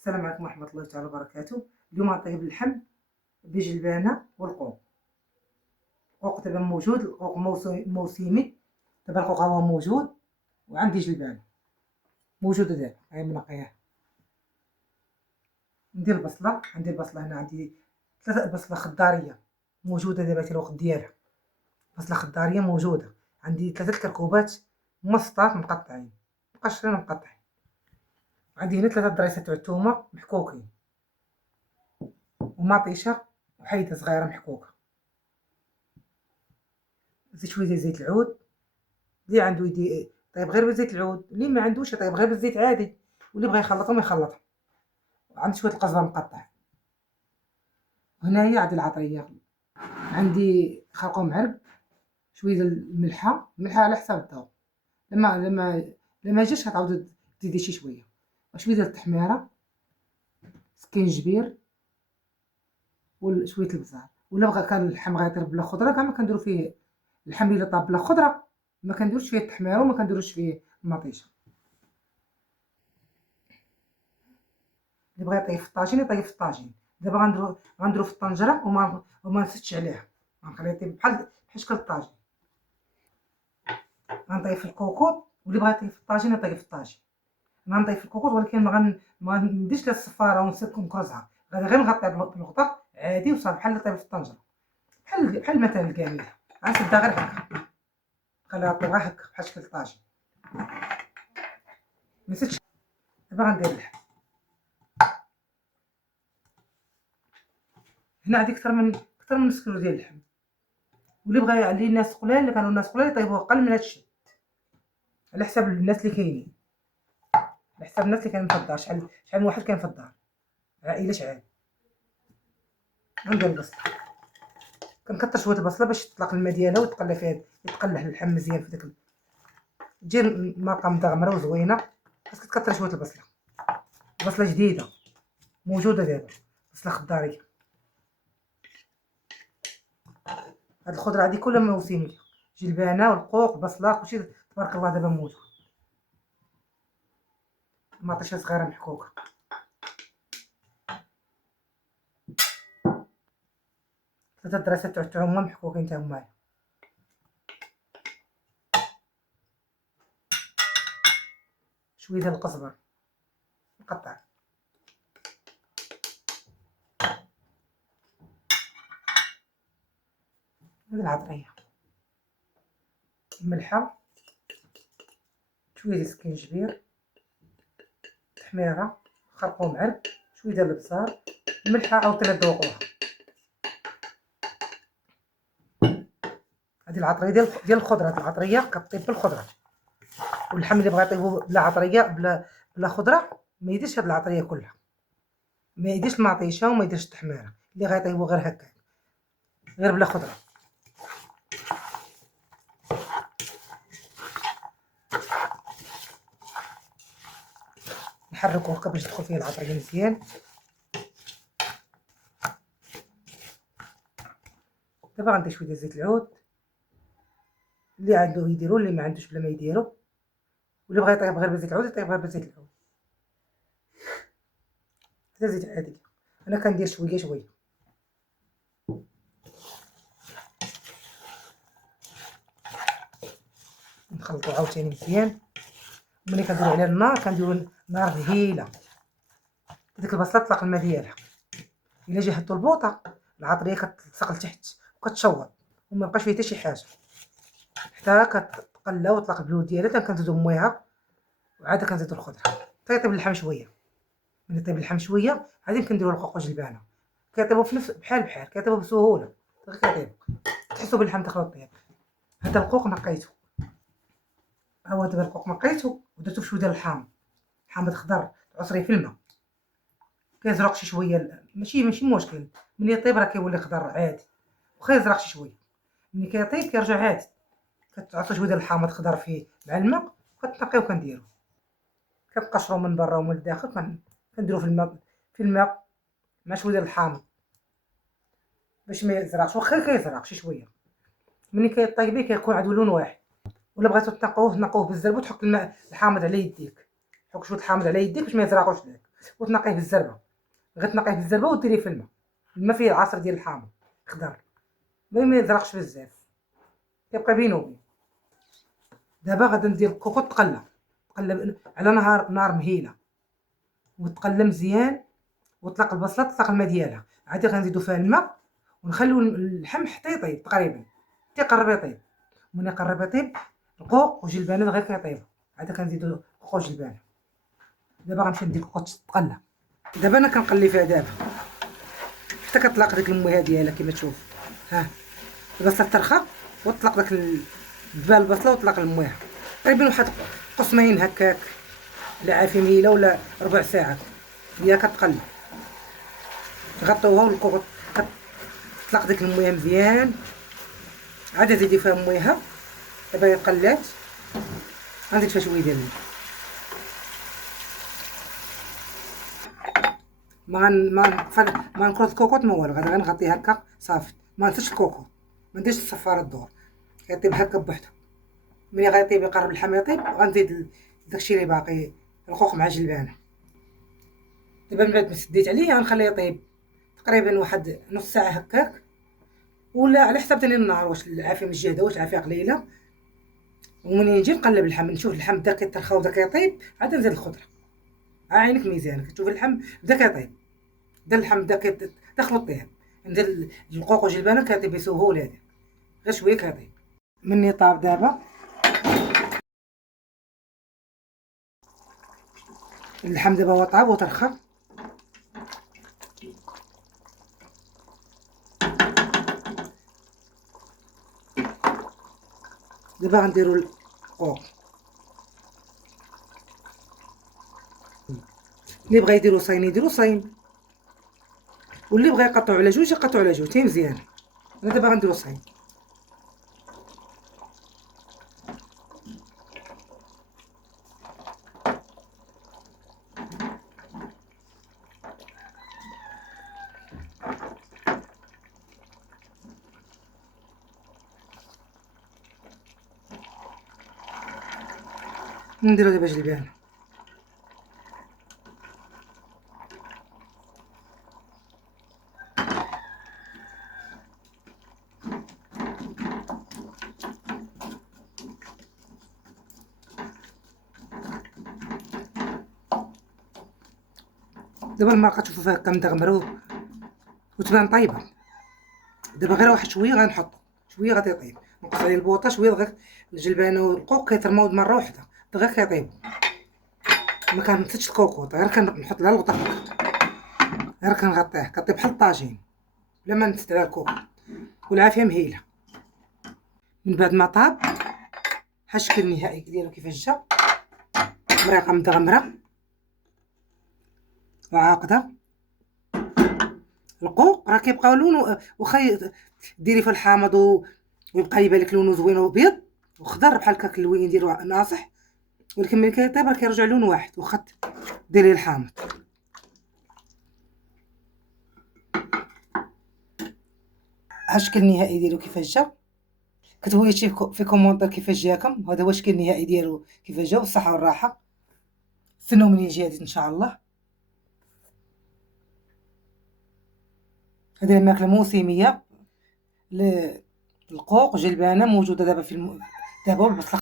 السلام عليكم ورحمة الله تعالى وبركاته. اليوم غنطيب اللحم بجلبانة والقوق. القوق دابا موجود، القوق موسمي. دابا القوق هو موجود وعندي جلبانة موجودة دابا هاهي منقياها. ندير البصلة، عندي البصلة هنا، عندي 3 بصلة خضارية موجودة دابا حتى الوقت ديالها. بصلة خضارية موجودة عندي، 3 الكركوبات مسطات مقطعين مقشرين ومقطعين. عندي هنا 3 ضريسات تاع الثومة محكوكين، ومطيشة وحيدة صغيرة محكوكة. زيد شويه ديال زيت العود، اللي عنده طيب غير بزيت العود، اللي ما عندوش طيب غير بالزيت عادي، واللي بغى يخلطهم يخلطهم. عندي شويه القزبر مقطع. هنايا عندي العطريه، عندي خرقوم معرق، شويه ديال الملحه على حساب الذوق. لما جاش غتعاود تزيدي شي شويه، وشويه ديال التحميره، سكينجبير، وشويه البزار. ولا بغى كان اللحم غيطير بلا خضره كاع ما كنديرو فيه. اللحم الا طاب بلا خضره ما كنديروش فيه التحميره وما كنديروش فيه المطيشه. اللي بغى يطيب في الطاجين يطيب في الطاجين. دابا غنديرو في الطنجره وما نسدش عليها، غنخليها يطيب بحال شكل الطاجين. غنطيب في الكوكوط، واللي بغى يطيب في الطاجين يطيب في الطاجين. غنطيب في الكوكوط ولكن ما نديرش لها الصفاره ونكرزها، غادي غير نغطيها بالغطاء عادي وصافي بحال اللي طيب في الطنجره، بحال مثلا الكامله. غنسدها غير هكا، خليها طيب غير هكا بحال شكل الطاجين، ما نسدش. دابا غندير اللحم. هنا عندي اكثر من نص كيلو ديال اللحم، واللي بغى اللي الناس قلال، اللي كانوا الناس قلال يطيبوه اقل من هادشي على حساب الناس اللي كاينين، على حساب الناس اللي كاينين في الدار. شحال من واحد كاين في الدار، عائله شحال. غندير البصله، كنكثر شويه البصله باش تطلق الماء ديالها وتقلى فيها، يتقلح اللحم مزيان في داك تجي الماقه مدغمره وزوينه. خاصك تكثر شويه البصله. البصله جديده موجوده دابا، بصله خضاريه. هاد الخضره هادي كلها موسميه، جلبانه والقوق البصله كلشي تبارك الله دابا موجود. مطيشه صغيره محكوكه، ثلاثه دراسات تاع الثومه محكوكين تا هما، شويه ديال القزبر مقطع، هاد العطريه، الملحه، شويه ديال السكينجبير، تحميره، خرقوم معرق، شويه ديال البزار، الملحه عاوتاني ذوقوها. هذه العطريه ديال الخضره، هذه العطريه كطيب بالخضره. واللحم اللي بغى يطيبو بلا عطريه بلا خضره ما يديرش هاد العطريه كلها، ما يديرش المطيشه وما يديرش التحميره. اللي غيطيبو غير هكا غير بلا خضره. نحركو هكا باش تدخل فيه العطريه مزيان. دابا غندير شويه ديال زيت العود، اللي عنده يديرو، اللي ما عندوش بلا ما يديرو. واللي بغى يطيب غير بزيت العود يطيب غير بزيت العود، حتى زيت عادي. انا كندير شويه شويه. نخلطو عاوتاني مزيان. ملي كنديرو عليها النار كنديرو نار ذهيله، ديك البصله تطلق الماء ديالها. الا جا حطو البوطه العطريه كتلصق لتحت وكتشوط وما بقاش فيها حتى شي حاجه، حتى كتقلى وتطلق البلود ديالها. كنزيدو مويها وعاد كنزيدو الخضره حتى يطيب اللحم شويه. ملي يطيب اللحم شويه عاد كنديرو القوق والجلبانه، كيطيبو في نفس بحال كيطيبو بسهوله، غير كيطيبو تحسو باللحم داخل الطياب. هذا القوق نقيتو، ها هو دابا القوق نقيتو ودرتو شويه ديال الحامض خضر تعصريه في الماء، كيزرق شي شويه، ماشي مشكل. ملي يطيب راه كيولي خضر عادي، واخا يزرق شي شويه. ملي كيطيب كيرجع عادي. كتعصر شويه ديال الحامض خضر فيه مع الماء وكتنقيو وكنديرو، كنقشرو من برا ومن الداخل. كنديرو في الماء مع شويه ديال الحامض باش ما يزرقش، واخا كيزرق شي شويه. ملي كيطيبيه كيكون عنده لون واحد. ولا بغيتو تنقوه بزاف وتحط الماء الحامض على يديك، حط شويه الحامض على يديك باش ما يزرقوش ليك. وتنقيه بالزربه، غير تنقيه بالزربه وديريه في الماء فيه العصر ديال الحامض خضر، ما يزرقش بزاف، كيبقى بينو وبين. دابا غادا ندير الكوكوط تقلى على نار مهيله، وتقلى مزيان، وطلق البصله تطلق الماء ديالها، عادي غنزيدو فيها الماء ونخليو اللحم حتى يطيب تقريبا، حتى يقرب يطيب. ملي يقرب يطيب القوق وجلبانه غير كيطيبو، عاد كنزيدو القوق وجلبانه. دابا غنمشي ندير الكوكوط تقلى. دابا انا كنقلي فيها دابا حتى كطلق ديك المويه ديالها كما تشوف. ها البصله ترخى وطلق داك دبال البصله وطلق المويه تقريبا واحد قسمين هكاك، لا عافيه مهيله ولا ربع ساعه هي كتقلى. غطوها والكوكوط كتطلق ديك المويه مزيان، عاد زيدي فيها مويها. دابا هي قلات، غنزيد فيها شويه ديال الماء. ما نكرز الكوكوط ما والو، غادي غنغطيه هكا صافي. ما نثش الكوكوط، ما نديرش الصفاره الدور، غيطيب هكا بوحدو. ملي غيطيب يقرب اللحم يطيب غنزيد داكشي اللي باقي الخوخ مع الجلبانه. دابا من بعد ما سديت عليه غنخليه يطيب تقريبا واحد نص ساعه هكاك، ولا على حسب ثاني النهار واش العافيه مجهده واش العافيه قليله. ومنين نجي نقلب اللحم نشوف اللحم بدا كيترخى وبدا كيطيب، عاد نزيد الخضره. عينك ميزان كتشوف اللحم بدا كيطيب، بدا اللحم بدا داخل الطياب، ندير القوق والجلبانه كيطيب بسهوله هذاك، غير شويه كيطيب. مني طاب دابا اللحم، دابا هو طاب وترخى. دابا غنديرو القوق، اللي بغا يديرو صاين يديرو صاين، واللي بغا يقطعو على جوج يقطعو على جوج حتى مزيان. انا دابا غنديرو صاين. نديرو دابا جلبان. دابا المرقه تشوفوا فيها هكا مدغمره وتبان طايبه. دابا غير واحد شويه غنحط شويه غادي يطيب، نقص عليه البوطه شويه دغيا الجلبانه والقوق كيترماو مره واحده دغيا كيطيب. ما كنمسكش الكوكوط، غير كنحط لها الغطا غير كنغطيه كطيب بحال الطاجين بلا ما نسد على الكوكوط، والعافيه مهيله. من بعد ما طاب ها الشكل النهائي ديالو كيفاش جا، مريقه مدغمره وعاقده. القوق راه كيبقى لونه واخا ديري في الحامض ويبقى يبان لك لونه زوين وابيض وخضر بحال هكاك اللوين نديرو ناصح، ولكن ملي كيطيب راه كيرجع لون واحد واخا ديري الحامض. ها الشكل النهائي ديالو كيفاش جا، كتبغيو شي في كومونتير كيفاش جاكم. هذا هو الشكل النهائي ديالو كيفاش جا، والصحه والراحه. استناو منين يجي ان شاء الله. هذه الماكله موسميه للقوق جلبانه موجوده دابا دابا والبصله